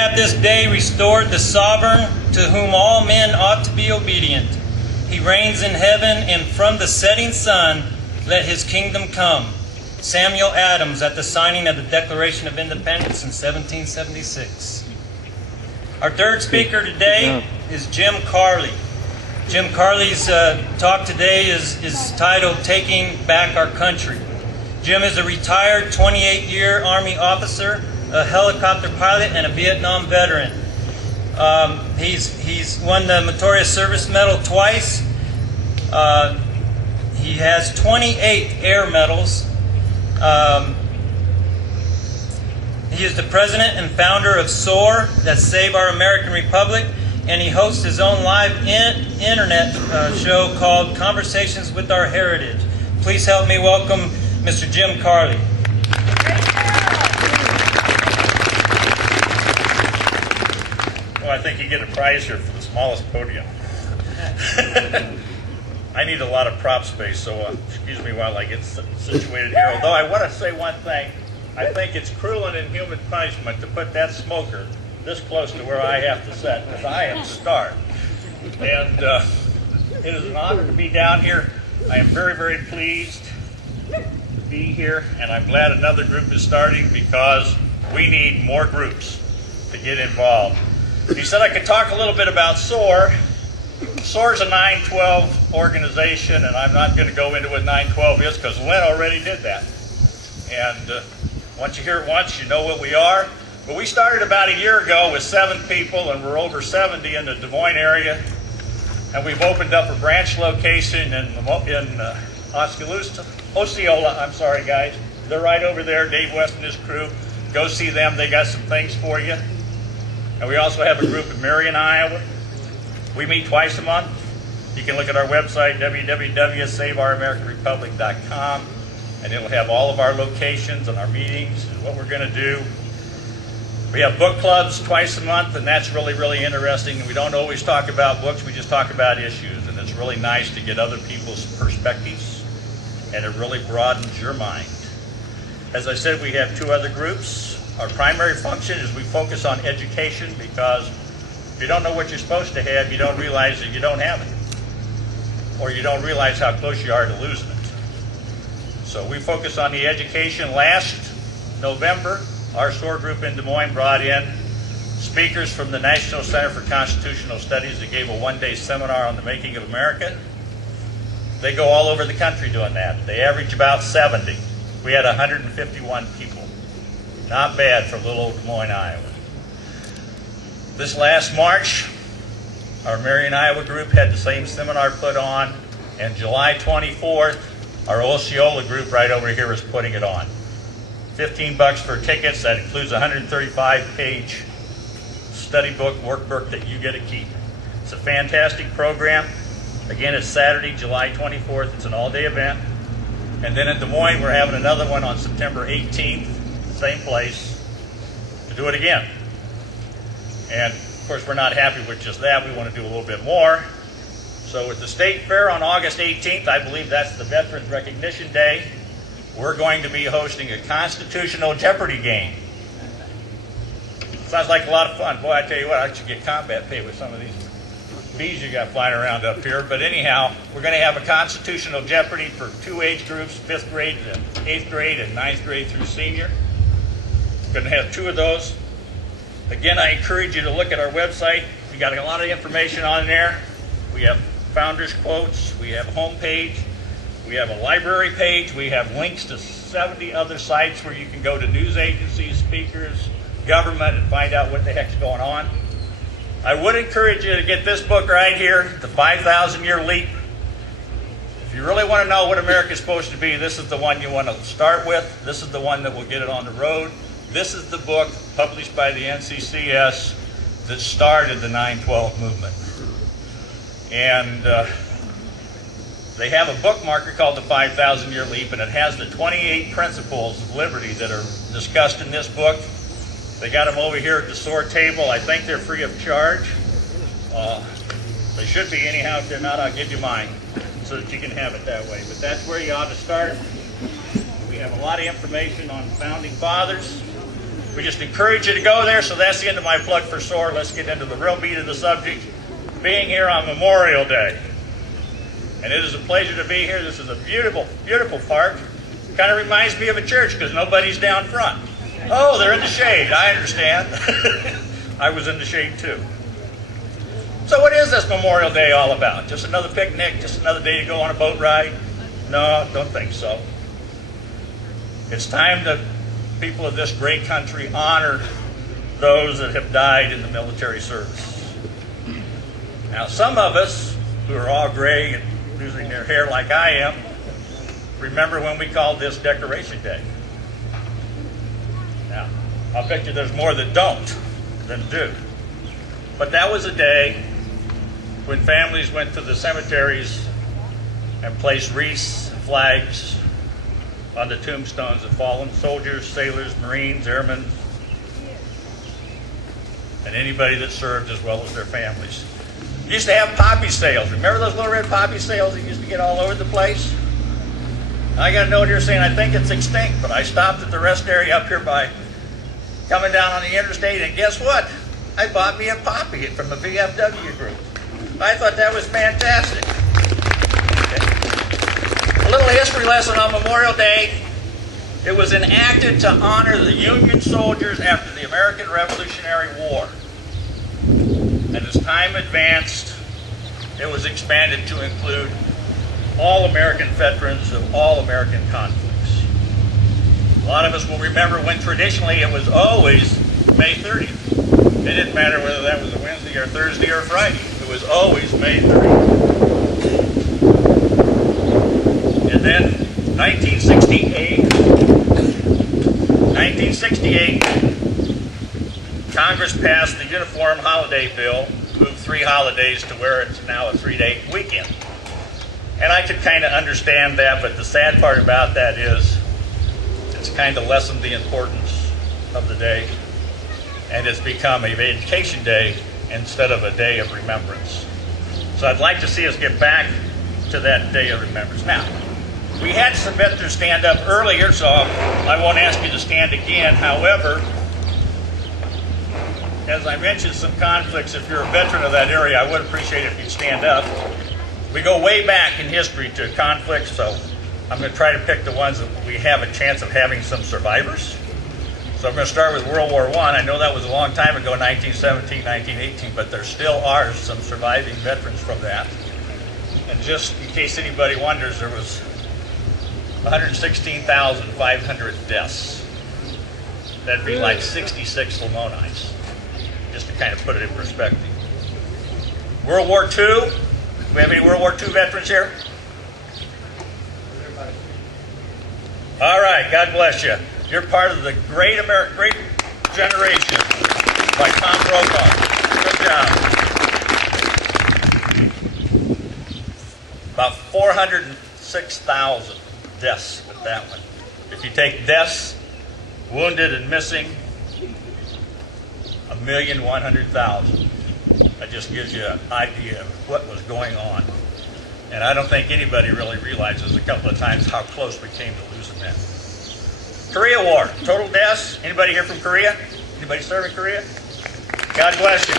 have this day restored the sovereign to whom all men ought to be obedient. He reigns in heaven, and from the setting sun let his kingdom come. Samuel Adams at the signing of the Declaration of Independence in 1776. Our third speaker today is Jim Carley. Jim Carley's talk today is titled Taking Back Our Country. Jim is a retired 28-year Army officer, a helicopter pilot, and a Vietnam veteran. He's won the Meritorious Service Medal twice. He has 28 air medals. He is the president and founder of SOAR, that's Save Our American Republic, and he hosts his own live internet show called Conversations with Our Heritage. Please help me welcome Mr. Jim Carley. Well, I think you get a prize here for the smallest podium. I need a lot of prop space, so excuse me while I get situated here. Although I want to say one thing. I think it's cruel and inhuman punishment to put that smoker this close to where I have to sit, because I am starved. And it is an honor to be down here. I am very, very pleased to be here, and I'm glad another group is starting because we need more groups to get involved. He said I could talk a little bit about SOAR. SOAR is a 912 organization, and I'm not going to go into what 912 is because Lynn already did that. And once you hear it once, you know what we are. But we started about a year ago with 7 people, and we're over 70 in the Des Moines area. And we've opened up a branch location in Osceola. I'm sorry, guys. They're right over there, Dave West and his crew. Go see them. They got some things for you. And we also have a group in Marion, Iowa. We meet twice a month. You can look at our website, www.saveouramericanrepublic.com, and it'll have all of our locations and our meetings and what we're going to do. We have book clubs twice a month, and that's really, really interesting. We don't always talk about books, we just talk about issues, and it's really nice to get other people's perspectives, and it really broadens your mind. As I said, we have 2 other groups. Our primary function is we focus on education, because if you don't know what you're supposed to have, you don't realize that you don't have it, or you don't realize how close you are to losing it. So we focus on the education. Last November, our SOAR group in Des Moines brought in speakers from the National Center for Constitutional Studies that gave a one-day seminar on the making of America. They go all over the country doing that. They average about 70. We had 151 people. Not bad for little old Des Moines, Iowa. This last March, our Marion, Iowa group had the same seminar put on, and July 24th, our Osceola group right over here is putting it on. $15 for tickets. That includes a 135-page study book, workbook that you get to keep. It's a fantastic program. Again, it's Saturday, July 24th. It's an all-day event. And then in Des Moines, we're having another one on September 18th, same place, to do it again. And of course, we're not happy with just that. We want to do a little bit more. So at the State Fair on August 18th, I believe that's the Veterans Recognition Day, we're going to be hosting a Constitutional Jeopardy game. Sounds like a lot of fun. Boy, I tell you what, I should get combat pay with some of these bees you got flying around up here. But anyhow, we're going to have a Constitutional Jeopardy for 2 age groups, 5th grade to 8th grade and 9th grade through senior. We're going to have 2 of those. Again, I encourage you to look at our website. We got a lot of information on there. We have founders quotes, we have a homepage, we have a library page, we have links to 70 other sites where you can go to news agencies, speakers, government, and find out what the heck's going on. I would encourage you to get this book right here, The 5,000-Year Leap. If you really want to know what America's supposed to be, this is the one you want to start with. This is the one that will get it on the road. This is the book published by the NCCS that started the 9/12 movement. And they have a bookmarker called the 5,000-Year Leap, and it has the 28 principles of liberty that are discussed in this book. They got them over here at the SOAR table. I think they're free of charge. They should be anyhow. If they're not, I'll give you mine so that you can have it that way. But that's where you ought to start. We have a lot of information on founding fathers. We just encourage you to go there. So that's the end of my plug for SOAR. Let's get into the real meat of the subject, being here on Memorial Day. And it is a pleasure to be here. This is a beautiful, beautiful park. Kind of reminds me of a church because nobody's down front. Oh, they're in the shade. I understand. I was in the shade too. So what is this Memorial Day all about? Just another picnic? Just another day to go on a boat ride? No, don't think so. It's time that people of this great country honor those that have died in the military service. Now, some of us who are all gray and losing their hair like I am, remember when we called this Decoration Day. Now, I'll bet you there's more that don't than do. But that was a day when families went to the cemeteries and placed wreaths and flags on the tombstones of fallen soldiers, sailors, Marines, airmen, and anybody that served as well as their families. We used to have poppy sales. Remember those little red poppy sales that used to get all over the place? I got a note here saying I think it's extinct, but I stopped at the rest area up here by coming down on the interstate, and guess what? I bought me a poppy from the VFW group. I thought that was fantastic. Okay. A little history lesson on Memorial Day. It was enacted to honor the Union soldiers after the American Revolutionary War. And as time advanced, it was expanded to include all American veterans of all American conflicts. A lot of us will remember when traditionally it was always May 30th. It didn't matter whether that was a Wednesday or Thursday or Friday. It was always May 30th. And then 1968, Congress passed the Uniform Holiday Bill, moved 3 holidays to where it's now a 3-day weekend. And I could kind of understand that, but the sad part about that is it's kind of lessened the importance of the day, and it's become a vacation day instead of a day of remembrance. So I'd like to see us get back to that day of remembrance. Now, we had some veterans stand up earlier, so I won't ask you to stand again. However, as I mentioned some conflicts, if you're a veteran of that area, I would appreciate it if you'd stand up. We go way back in history to conflicts, so I'm going to try to pick the ones that we have a chance of having some survivors. So I'm going to start with World War I. I know that was a long time ago, 1917, 1918, but there still are some surviving veterans from that. And just in case anybody wonders, there was 116,500 deaths. That'd be like 66 Lamonites, just to kind of put it in perspective. World War II. Do we have any World War II veterans here? All right, God bless you. You're part of the great generation by Tom Brokaw. Good job. About 406,000 deaths with that one. If you take deaths, wounded and missing, 1,100,000. That just gives you an idea of what was going on. And I don't think anybody really realizes a couple of times how close we came to losing that. Korea War, total deaths. Anybody here from Korea? Anybody serve in Korea? God bless you.